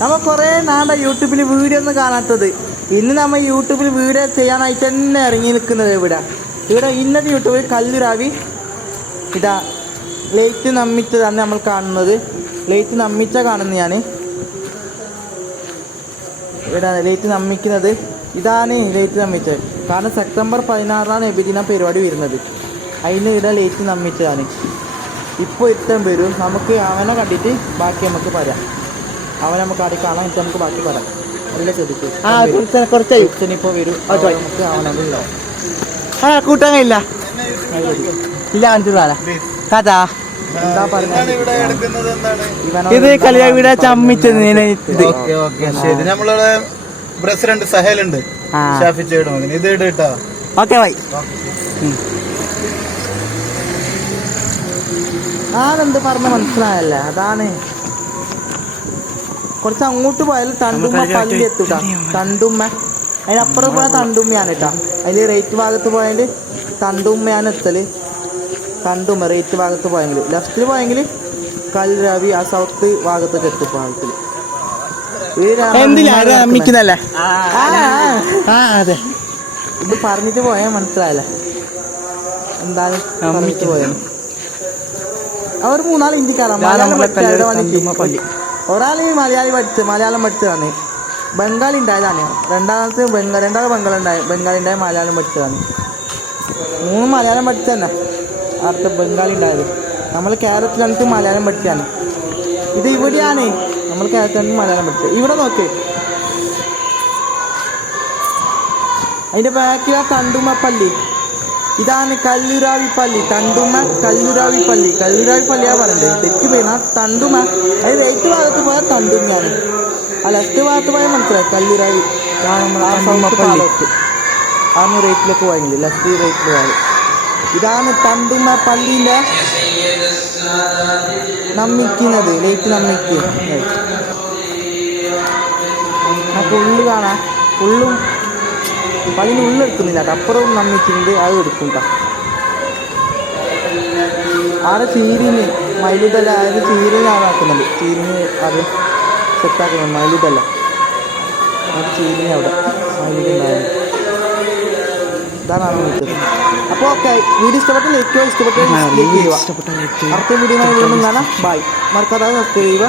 നമ്മ കുറേ നാണ്ട യൂട്യൂബിൽ വീഡിയോ ഒന്നും കാണാത്തത്. ഇന്ന് നമ്മൾ യൂട്യൂബിൽ വീഡിയോ ചെയ്യാനായിട്ട് തന്നെ ഇറങ്ങി നിൽക്കുന്നത് ഇവിടെ ഇവിടെ ഇന്നത്തെ യൂട്യൂബിൽ കല്ലുരാവി. ഇതാ ലൈറ്റ് നമ്മിച്ചതാണ് നമ്മൾ കാണുന്നത്. ലേറ്റ് നമ്മിച്ച കാണുന്നത് ഞാൻ ഇവിടെ ലൈറ്റ് നമ്മിക്കുന്നത്. ഇതാണ് ലേറ്റ് നമ്മിച്ചത്. കാരണം സെപ്റ്റംബർ പതിനാറാണ് എബിദിന പരിപാടി വരുന്നത്. അതിന് ഇവിടെ ലേറ്റ് നമ്മിച്ചതാണ്. ഇപ്പോൾ ഇത്തം വരും. നമുക്ക് അവനെ കണ്ടിട്ട് ബാക്കി നമുക്ക് പറയാം. അവനെ നമുക്ക് ആടി കാണാം എന്നിട്ട് നമുക്ക് ബാക്കി പറയാം നല്ല ആ, കുറച്ച് കുറച്ചായി. ഇപ്പോൾ വരും. ആ, ചോയ്. നമുക്ക് അവനത് ആ കൂട്ടാൻ കഴിയില്ല ഇല്ല കഥ ഇത് കലിയാവിടെ ചമ്മിച്ചത് ഇതിന് ഇത്. ഓക്കെ ഓക്കെ ശരി. നമ്മളുടെ പ്രസിഡന്റ് ഷാഫി ചെയ്യണോ ഇത് ഇടട്ടോ ഓക്കെ ബൈ. ആരെന്ത് പറഞ്ഞ മനസ്സിലായല്ലേ? അതാണ്. കുറച്ച് അങ്ങോട്ട് പോയാൽ തണ്ടുമ്മ പള്ളി എത്തൂട്ടാ. തണ്ടുമ്മ. അതിനപ്പുറം പോയാൽ തണ്ടുമ്മയാണ് കേട്ടാ. അതിൽ റേറ്റ് ഭാഗത്ത് പോയാൽ തണ്ടുമ്മയാണ് എത്തൽ തണ്ടുമ്മ റേറ്റ് ഭാഗത്ത് പോയെങ്കിൽ ലെഫ്റ്റിൽ പോയെങ്കിൽ കൽരവി ആ സൗത്ത് ഭാഗത്തൊക്കെ എത്തും ഭാഗത്തിൽ ഇത് പറഞ്ഞിട്ട് പോയാൽ മനസ്സിലായല്ല. എന്താണ് പറഞ്ഞിട്ട് പോയത് അവർ മൂന്നാൾ ഇന്ത്യക്കാരാണ് മലയാളം പള്ളി. ഒരാൾ മലയാളി പഠിച്ച് മലയാളം പഠിച്ചതാണ് ബംഗാളി ഉണ്ടായതാണ്. രണ്ടാമത്തെ ബംഗാൾ രണ്ടാമത് ബംഗാൾ ഉണ്ടായ ബംഗാളി ഉണ്ടായ മലയാളം പഠിച്ചതാണ് മൂന്ന് മലയാളം പഠിച്ച തന്നെ. അടുത്ത ബംഗാളി ഉണ്ടായത്. നമ്മൾ കേരളത്തിലാണ് മലയാളം പഠിച്ചാണ് ഇത് ഇവിടെയാണ് നമ്മൾ കേരളത്തിലാണ് മലയാളം പഠിച്ചത്. ഇവിടെ നോക്ക്. അതിന്റെ ബാക്കിലാ ആ തണ്ടുമ്മ പള്ളി. ഇതാണ് കല്ലുരാവി പള്ളി തണ്ടുമ കല്ലുരാവി പള്ളി. കല്ലുരാവി പള്ളിയാ പറയുന്നത് തെറ്റ് പോയി തണ്ടുമ അത് റൈറ്റ് ഭാഗത്ത് പോയാൽ തണ്ടുമാണ് ആ ലെഫ്റ്റ് ഭാഗത്ത് പോയാൽ മനസ്സിലായി. കല്ലുരാവി. നമ്മൾ ആ സൗത്ത് ഭാഗത്ത്. ആ റേറ്റിലേക്ക് പോയെങ്കിൽ ലെഫ്റ്റ് റേറ്റിൽ പോയാൽ ഇതാണ് തണ്ടുമ പള്ളിയിലെ നമ്മിക്കുന്നത്. ലേറ്റ് നമ്മിക്കുന്നത് ആ ഉള്ളു കാണാം. പുള്ളും പള്ളിന് ഉള്ളെടുക്കുന്നില്ല എടുക്കുന്നില്ല. അപ്പുറവും നമ്മിക്കുന്നുണ്ട് അത് എടുക്കും ആടെ ചീരിന് മൈലുതല്ല അതായത് ചീരിന് ആളാക്കുന്നുണ്ട് ചീരിന് അത് സെറ്റാക്കുന്നുണ്ട് മൈലുതല്ല അത് ചീരിന് അവിടെ. മൈലുണ്ടായത് ഇതാണ് അവിടെ നിൽക്കുന്നത് അപ്പോൾ ഓക്കെ വീഡിയോ ഇഷ്ടപ്പെട്ടാൽ ഏറ്റവും ഇഷ്ടപ്പെട്ട ഇഷ്ടപ്പെട്ട അടുത്ത വീഡിയോ വീണ്ടും കാണാം. ബൈ മറക്കാതെ സബ്സ്ക്രൈബ് ചെയ്യുക.